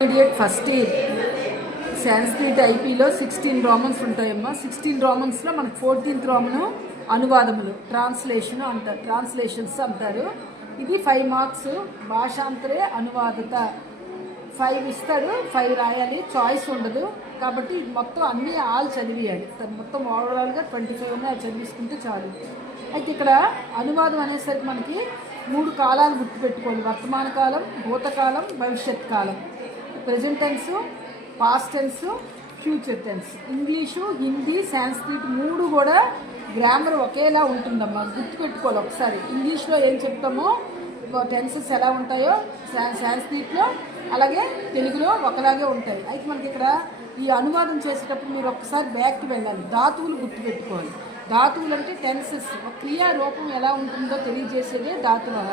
Intermediate first year Sanskrit ఐపీలో 16 romans ఉంటాయమ్మా. 16 రోమన్స్లో మనకు 14th రోమను అనువాదములు ట్రాన్స్లేషన్స్ అంటారు. ఇది 5 మార్క్స్. భాషాంతరే అనువాదత 5 ఇస్తాడు, 5 రాయాలి, చాయిస్ ఉండదు. కాబట్టి మొత్తం అన్నీ చదివేయాలి. మొత్తం ఓవరాల్గా 25 ఉన్నాయి, చదివిస్తుంటే చాలు. అయితే ఇక్కడ అనువాదం అనేసరికి మనకి 3 కాలాలు గుర్తుపెట్టుకోవాలి: వర్తమాన కాలం, భూతకాలం, భవిష్యత్ కాలం. Present tense, past tense, future tense. English, Hindi, Sanskrit 3 కూడా గ్రామర్ ఒకేలా ఉంటుందమ్మా, గుర్తుపెట్టుకోవాలి ఒకసారి. ఇంగ్లీష్లో ఏం చెప్తామో టెన్సెస్ ఎలా ఉంటాయో సాంస్క్రిట్లో అలాగే తెలుగులో ఒకలాగే ఉంటాయి. అయితే మనకి ఇక్కడ ఈ అనువాదం చేసేటప్పుడు మీరు ఒక్కసారి బ్యాక్కి వెళ్ళాలి. ధాతువులు గుర్తుపెట్టుకోవాలి. ధాతువులు అంటే టెన్సెస్, క్రియా రూపం ఎలా ఉంటుందో తెలియజేసేదే ధాతువు.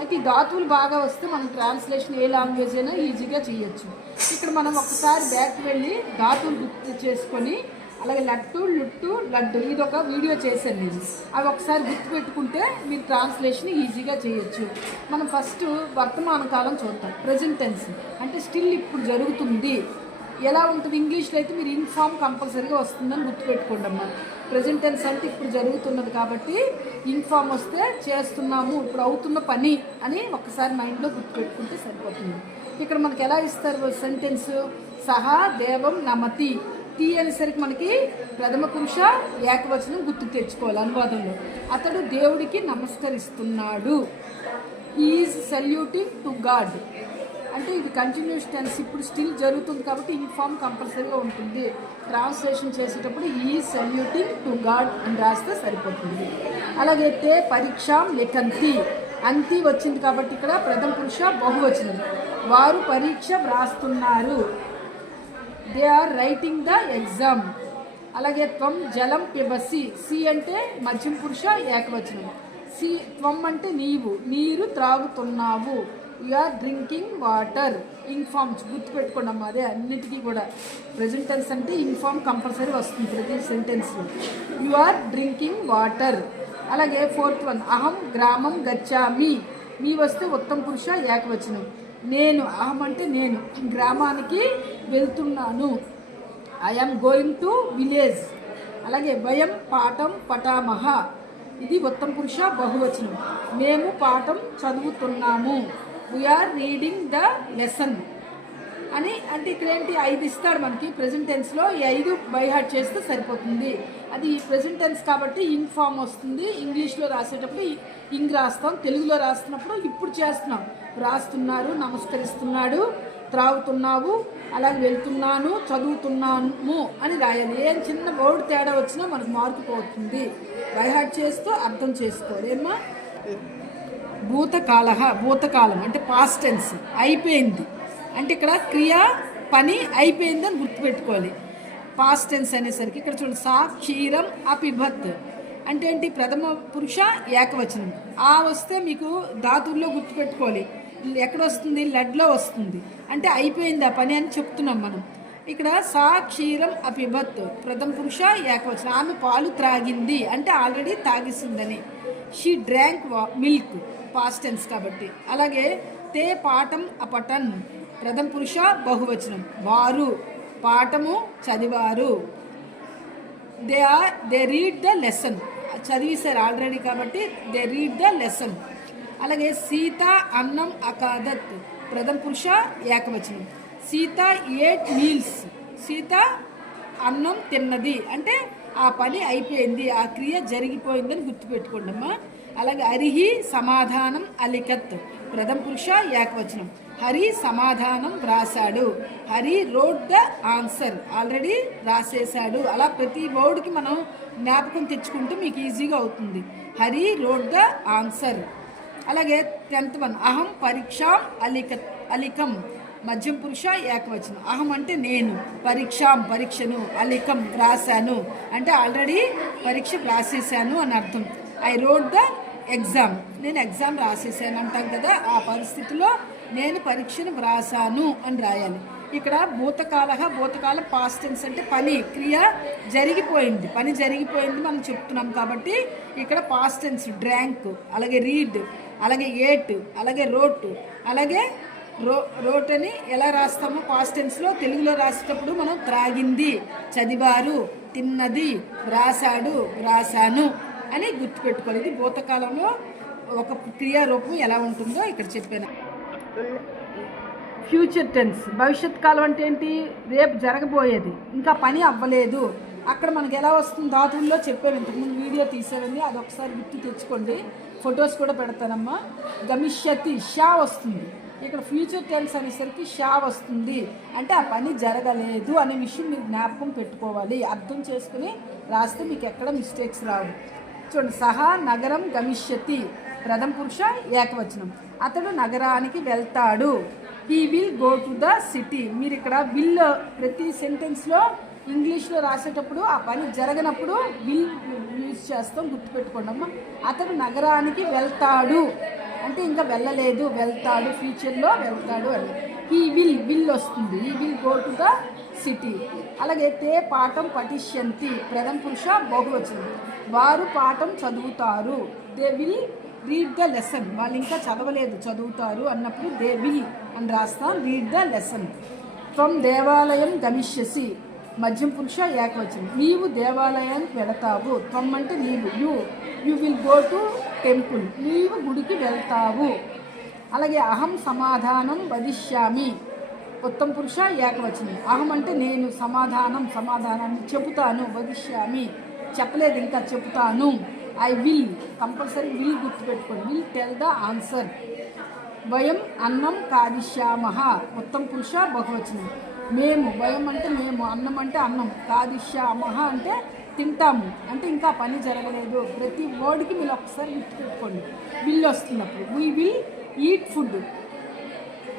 అయితే ఈ ధాతువులు బాగా వస్తే మనం ట్రాన్స్లేషన్ ఏ లాంగ్వేజ్ అయినా ఈజీగా చేయొచ్చు. ఇక్కడ మనం ఒక్కసారి బ్యాక్కి వెళ్ళి ధాతువులు గుర్తు చేసుకొని, అలాగే లట్టు, లుట్టు, లడ్డు, ఇది ఒక వీడియో చేశాను నేను. అవి ఒకసారి గుర్తుపెట్టుకుంటే మీరు ట్రాన్స్లేషన్ ఈజీగా చేయొచ్చు. మనం ఫస్ట్ వర్తమాన కాలం చూద్దాం. ప్రెజెంట్ టెన్స్ అంటే స్టిల్ ఇప్పుడు జరుగుతుంది. ఎలా ఉంటుంది? ఇంగ్లీష్లో అయితే మీరు ఇన్ఫామ్ కంపల్సరీగా వస్తుందని గుర్తుపెట్టుకోండి అమ్మా. ప్రెజెంట్ టెన్స్ అంటే ఇప్పుడు జరుగుతున్నది కాబట్టి ఇన్ఫామ్ వస్తే చేస్తున్నాము, ఇప్పుడు అవుతున్న పని అని ఒక్కసారి మైండ్లో గుర్తుపెట్టుకుంటే సరిపోతుంది. ఇక్కడ మనకి ఎలా ఇస్తారు సెంటెన్స్? సహా దేవం నమతి. టీ అనేసరికి మనకి ప్రథమ పురుష ఏకవచనం గుర్తు తెచ్చుకోవాలి అనువాదంలో. అతడు దేవుడికి నమస్కరిస్తున్నాడు. ఈజ్ సల్యూటింగ్ టు గాడ్ అంటే ఇది కంటిన్యూస్ టెన్స్, ఇప్పుడు స్టిల్ జరుగుతుంది కాబట్టి ఇన్ఫామ్ కంపల్సరీగా ఉంటుంది. ట్రాన్స్లేషన్ చేసేటప్పుడు ఈ సల్యూటింగ్ టు గాడ్ అని రాస్తే సరిపోతుంది. అలాగే తే పరీక్షాం లిఖంతి, అంతి వచ్చింది కాబట్టి ఇక్కడ ప్రథమ పురుష బహువచనం. వారు పరీక్ష వ్రాస్తున్నారు. They are writing the exam. అలాగే త్వం జలం పిబసి, సి అంటే మధ్యం పురుష ఏకవచనం. సి త్వం అంటే నీవు, నీరు త్రాగుతున్నావు. You are drinking water. Ing forms గుర్తుపెట్టుకోండి అమ్మా. అదే అన్నిటికీ కూడా ప్రెజెంట్ టెన్స్ అంటే ఇన్ఫామ్ కంపల్సరీ వస్తుంది ప్రతి సెంటెన్స్లో. You are drinking water. అలాగే 4th వన్ అహం గ్రామం గచ్చామి. మీ వస్తే ఉత్తమ పురుష ఏకవచనం. నేను, అహం అంటే నేను, గ్రామానికి వెళ్తున్నాను. I'm going to village. అలాగే వయం పాఠం పటామహ, ఇది ఉత్తమ పురుష బహువచనం. మేము పాఠం చదువుతున్నాము. వీఆర్ రీడింగ్ ద లెసన్ అని. అంటే ఇక్కడ ఏంటి? 5 ఇస్తాడు మనకి ప్రెజెంట్ టెన్స్లో. ఈ 5 బై హార్ట్ చేస్తే సరిపోతుంది. అది ప్రెజెంట్ టెన్స్ కాబట్టి ఇన్ఫామ్ వస్తుంది. ఇంగ్లీష్లో రాసేటప్పుడు ఇంగ్ రాస్తాం, తెలుగులో రాస్తున్నప్పుడు ఇప్పుడు చేస్తున్నాం. రాస్తున్నారు, నమస్కరిస్తున్నాడు, త్రాగుతున్నావు, అలాగే వెళ్తున్నాను, చదువుతున్నాము అని రాయాలి. ఏం చిన్న వర్డ్ తేడా వచ్చినా మనకు మార్పు పోతుంది. బై హార్ట్ చేస్తూ అర్థం చేసుకోవాలి ఏమ్మా. భూతకాలం అంటే పాస్ట్ టెన్స్, అయిపోయింది అంటే ఇక్కడ క్రియ పని అయిపోయింది అని గుర్తుపెట్టుకోవాలి. పాస్ట్ టెన్స్ అనేసరికి ఇక్కడ చూడండి, సా క్షీరం అపిభత్ అంటే ఏంటి? ప్రథమ పురుష ఏకవచనం. ఆ వస్తే మీకు ధాతువుల్లో గుర్తుపెట్టుకోవాలి. ఎక్కడ వస్తుంది? లడ్లో వస్తుంది. అంటే అయిపోయింది ఆ పని అని చెప్తున్నాం మనం. ఇక్కడ సా క్షీరం అపిభత్ ప్రథమ పురుష ఏకవచనం. ఆమె పాలు త్రాగింది అంటే ఆల్రెడీ తాగిస్తుందని. She drank milk, past tense కాబట్టి. అలాగే తే పాఠం అపటన్ ప్రథమ పురుష బహువచనం. వారు పాఠము చదివారు. దే రీడ్ ద లెసన్, చదివేశారు ఆల్రెడీ కాబట్టి దే రీడ్ ద లెసన్. అలాగే సీత అన్నం అకాదత్ ప్రథమ పురుష ఏకవచనం. సీత ఏట్ మీల్స్, సీత అన్నం తిన్నది అంటే ఆ పని అయిపోయింది, ఆ క్రియ జరిగిపోయిందని గుర్తుపెట్టుకోండి అమ్మా. అలాగే హరిహి సమాధానం అలికత్ ప్రథమ పురుష ఏకవచనం. హరి సమాధానం వ్రాసాడు. Hari wrote the answer, already రాసేశాడు. అలా ప్రతి వర్డ్కి మనం జ్ఞాపకం తెచ్చుకుంటే మీకు ఈజీగా అవుతుంది. Hari wrote the answer. అలాగే 10th వన్ అహం పరీక్షాం అలికం మధ్యం పురుష ఏకవచనం. అహం అంటే నేను, పరీక్షాం పరీక్షను, అలికం వ్రాసాను అంటే ఆల్రెడీ పరీక్ష వ్రాసేసాను అని అర్థం. ఐ రోడ్ ద ఎగ్జామ్, నేను ఎగ్జామ్ రాసేసాను అంటాం కదా, ఆ పరిస్థితిలో నేను పరీక్షను వ్రాసాను అని రాయాలి. ఇక్కడ భూతకాలం పాస్ట్ టెన్స్ అంటే పని, క్రియ జరిగిపోయింది, పని జరిగిపోయింది మనం చెప్తున్నాం కాబట్టి ఇక్కడ పాస్ట్ టెన్స్ డ్రాంక్, అలాగే రీడ్, అలాగే ఏట్, అలాగే రోట్, అలాగే రోటని ఎలా రాస్తామో పాస్ట్ టెన్స్లో తెలుగులో రాసేటప్పుడు మనం త్రాగింది, చదివారు, తిన్నది, వ్రాసాడు, వ్రాసాను అని గుర్తుపెట్టుకోవాలి. ఇది భూతకాలంలో ఒక క్రియారూపం ఎలా ఉంటుందో ఇక్కడ చెప్పాను. ఫ్యూచర్ టెన్స్ భవిష్యత్ కాలం అంటే ఏంటి? రేపు జరగబోయేది, ఇంకా పని అవ్వలేదు. అక్కడ మనకి ఎలా వస్తుంది? ధాతువుల్లో చెప్పాము, ఇంతకుముందు వీడియో తీసేవండి, అది ఒకసారి గుర్తు తెచ్చుకోండి. ఫొటోస్ కూడా పెడతానమ్మా. గమిష్యతి షా వస్తుంది. ఇక్కడ ఫ్యూచర్ టెన్స్ అనేసరికి షా వస్తుంది, అంటే ఆ పని జరగలేదు అనే విషయం మీరు జ్ఞాపకం పెట్టుకోవాలి. అర్థం చేసుకుని రాస్తే మీకు ఎక్కడ మిస్టేక్స్ రావు. చూడండి, సహా నగరం గమిష్యతి ప్రథమ పురుష ఏకవచనం. అతడు నగరానికి వెళ్తాడు. He will go to the city. మీరు ఇక్కడ విల్ ప్రతి సెంటెన్స్లో ఇంగ్లీష్లో రాసేటప్పుడు ఆ పని జరగనప్పుడు విల్ యూజ్ చేస్తాం, గుర్తుపెట్టుకోండి అమ్మ. అతడు నగరానికి వెళ్తాడు అంటే ఇంకా వెళ్ళలేదు, వెళ్తాడు, ఫ్యూచర్లో వెళ్తాడు అని. హీ విల్ వస్తుంది. He will go to the city. అలాగే తే పాఠం పఠిష్యంతి ప్రథమ పురుష బహువచనం. వారు పాఠం చదువుతారు. They will read the lesson. వాళ్ళు ఇంకా చదవలేదు, చదువుతారు అన్నప్పుడు దే విల్ అని రాస్తాం, రీడ్ ద లెసన్. ఫ్రమ్ దేవాలయం గమిష్యసి మధ్యం పురుష ఏకవచనం. నీవు దేవాలయానికి వెళతావు. త్వం అంటే నీవు, you will go to temple. నీవు గుడికి వెళ్తావు. అలాగే అహం సమాధానం వదిష్యామి ఉత్తమ పురుష ఏకవచనం. అహం అంటే నేను, సమాధానాన్ని చెబుతాను, వదిష్యామి చెప్పలేదు ఇంకా చెబుతాను. ఐ విల్ కంపల్సరీ విల్ గుర్తుపెట్టుకోండి. Will tell the answer. వయం అన్నం కాదిష్యామహ ఉత్తమ పురుష బహువచనం. మేము, వయం అంటే మేము, అన్నం అంటే అన్నం, కాదిష్యామహ అంటే తింటాము, అంటే ఇంకా పని జరగలేదు. ప్రతి వర్డ్కి మీరు ఒకసారి గుర్తుపెట్టుకోండి. విల్ వస్తున్నప్పుడు వీ విల్ ఈట్ ఫుడ్.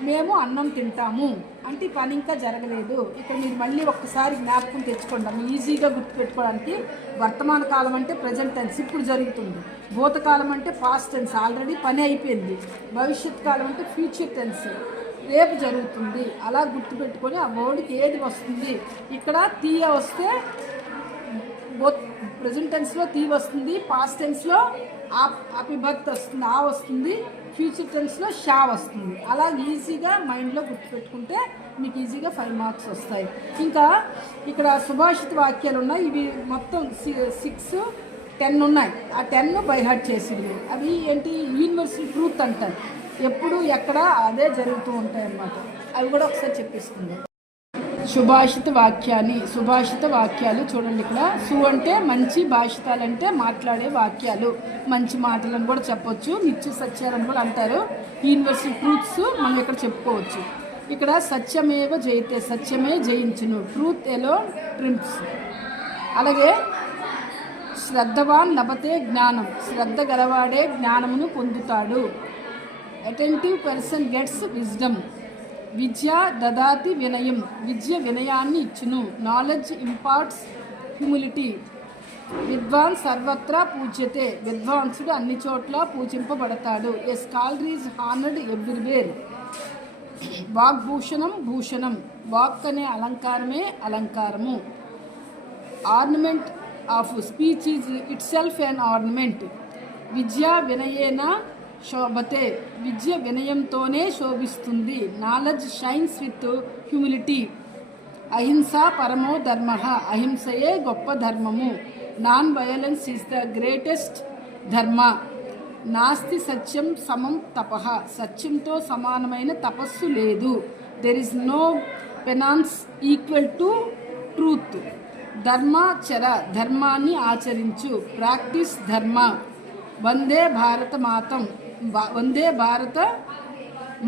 మేము అన్నం తింటాము అంటే పని ఇంకా జరగలేదు. ఇక్కడ మీరు మళ్ళీ ఒక్కసారి జ్ఞాపకం తెచ్చుకోండి ఈజీగా గుర్తుపెట్టుకోవడానికి. వర్తమాన కాలం అంటే ప్రజెంట్ టెన్స్, ఇప్పుడు జరుగుతుంది. భూతకాలం అంటే పాస్ట్ టెన్స్, ఆల్రెడీ పని అయిపోయింది. భవిష్యత్ కాలం అంటే ఫ్యూచర్ టెన్స్, రేపు జరుగుతుంది. అలా గుర్తుపెట్టుకొని ఆ వర్డ్కి ఏది వస్తుంది. ఇక్కడ తీయ వస్తే ప్రజెంట్ టెన్స్లో తీ వస్తుంది, పాస్ట్ టెన్స్లో అపిభక్తి వస్తుంది, ఆ వస్తుంది, ఫ్యూచర్ టెన్స్లో షా వస్తుంది. అలా ఈజీగా మైండ్లో గుర్తుపెట్టుకుంటే మీకు ఈజీగా 5 మార్క్స్ వస్తాయి. ఇంకా ఇక్కడ సుభాషిత వాక్యాలు ఉన్నాయి. ఇవి మొత్తం 6, 10 ఉన్నాయి. ఆ 10 బై హార్ట్ చేసింది. అవి ఏంటి? యూనివర్సల్ ట్రూత్ అంటారు. ఎప్పుడు ఎక్కడ అదే జరుగుతూ ఉంటాయి అన్నమాట. అవి కూడా ఒకసారి చెప్పిస్తుంది. సుభాషిత వాక్యాలు చూడండి. ఇక్కడ సు అంటే మంచి, భాషితాలంటే మాట్లాడే వాక్యాలు, మంచి మాటలను కూడా చెప్పొచ్చు. నిత్య సత్యాలను కూడా అంటారు. యూనివర్సల్ ట్రూత్స్ మనం ఇక్కడ చెప్పుకోవచ్చు. ఇక్కడ సత్యమేవ జయితే సత్యమే జయించును, ట్రూత్ ఎలోన్ ట్రింప్స్. అలాగే శ్రద్ధవాన్ లభతే జ్ఞానం, శ్రద్ధ గలవాడే జ్ఞానమును పొందుతాడు. Attentive person gets wisdom. విద్య దదాతి వినయం, విద్య వినయాన్ని ఇచ్చును. Knowledge imparts humility. విద్వాన్ సర్వత్రా పూజ్యతే, విద్వాంసుడు అన్ని చోట్ల పూజింపబడతాడు. A scholar is honoured everywhere. వాగ్భూషణం భూషణం, వాక్ అనే అలంకారమే అలంకారము. Ornament of speech is itself an ornament. విద్య వినయేన శోభతే, విద్య వినయంతోనే శోభిస్తుంది. Knowledge shines with humility. అహింస పరమో ధర్మ, అహింసయే గొప్ప ధర్మము. Non violence is the greatest dharma. నాస్తి సత్యం సమం తపః, సత్యంతో సమానమైన తపస్సు లేదు. There is no penance equal to truth. ధర్మాచర, ధర్మాన్ని ఆచరించు. ప్రాక్టీస్ ధర్మ. వందే భారత మాతం, వందే భారత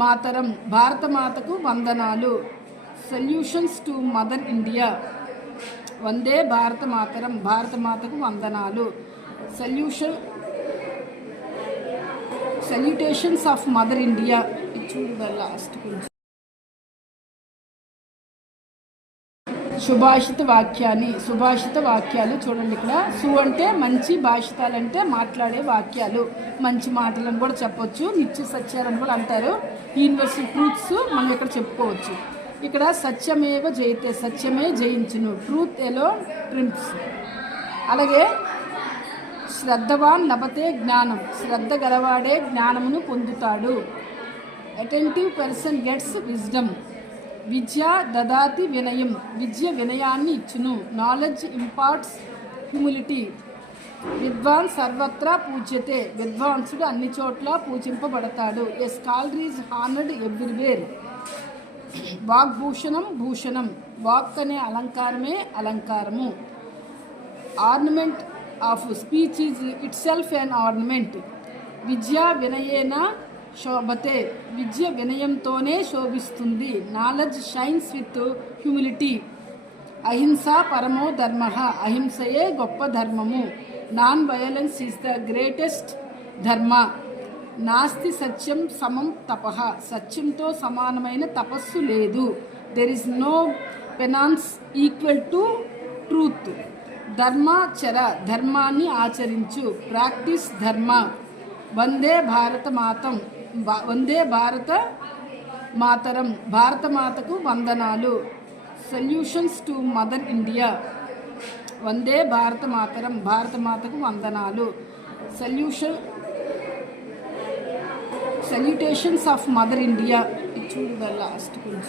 మాతరం, భారత మాతకు వందనాలు. Solutions to mother India. వందే భారత మాతరం, భారత మాతకు వందనాలు. Salutations of mother India. ఇది చూడు లాస్ట్ కొంచెం. సుభాషిత వాక్యాలు చూడండి. ఇక్కడ సు అంటే మంచి, భాషితాలంటే మాట్లాడే వాక్యాలు, మంచి మాటలను కూడా చెప్పొచ్చు. నిత్య సత్యాలను కూడా అంటారు. యూనివర్సల్ ట్రూత్స్ మనం ఇక్కడ చెప్పుకోవచ్చు. ఇక్కడ సత్యమేవ జయితే సత్యమే జయించును, ట్రూత్ ఎలోన్ ట్రింప్స్. అలాగే శ్రద్ధవాన్ లభతే జ్ఞానం, శ్రద్ధ గలవాడే జ్ఞానమును పొందుతాడు. Attentive person gets wisdom. విద్య దదాతి వినయం. విద్య వినయాన్ని ఇచ్చును. Knowledge imparts humility. విద్వాన్ సర్వత్రా పూజ్యతే. విద్వాంసుడు అన్ని చోట్ల పూజింపబడతాడు. A scholar is honoured everywhere. వాగ్భూషణం భూషణం. వాక్ అనే అలంకారమే అలంకారము. Ornament of speech is itself an ornament. విద్య వినయేన శోభతే. విద్య వినయంతోనే శోభిస్తుంది. Knowledge shines with humility. అహింస పరమో ధర్మ. అహింసయే గొప్ప ధర్మము. Non violence is the greatest dharma. నాస్తి సత్యం సమం తపః. సత్యంతో సమానమైన తపస్సు లేదు. There is no penance equal to truth. ధర్మాచర. ధర్మాన్ని ఆచరించు. ప్రాక్టీస్ ధర్మ. వందే భారత మాతం. వందే భారత మాతరం. భారతమాతకు వందనాలు. Solutions to mother India. వందే భారత మాతరం. భారతమాతకు వందనాలు. Salutations of mother India. చూడు లాస్ట్ కొంచెం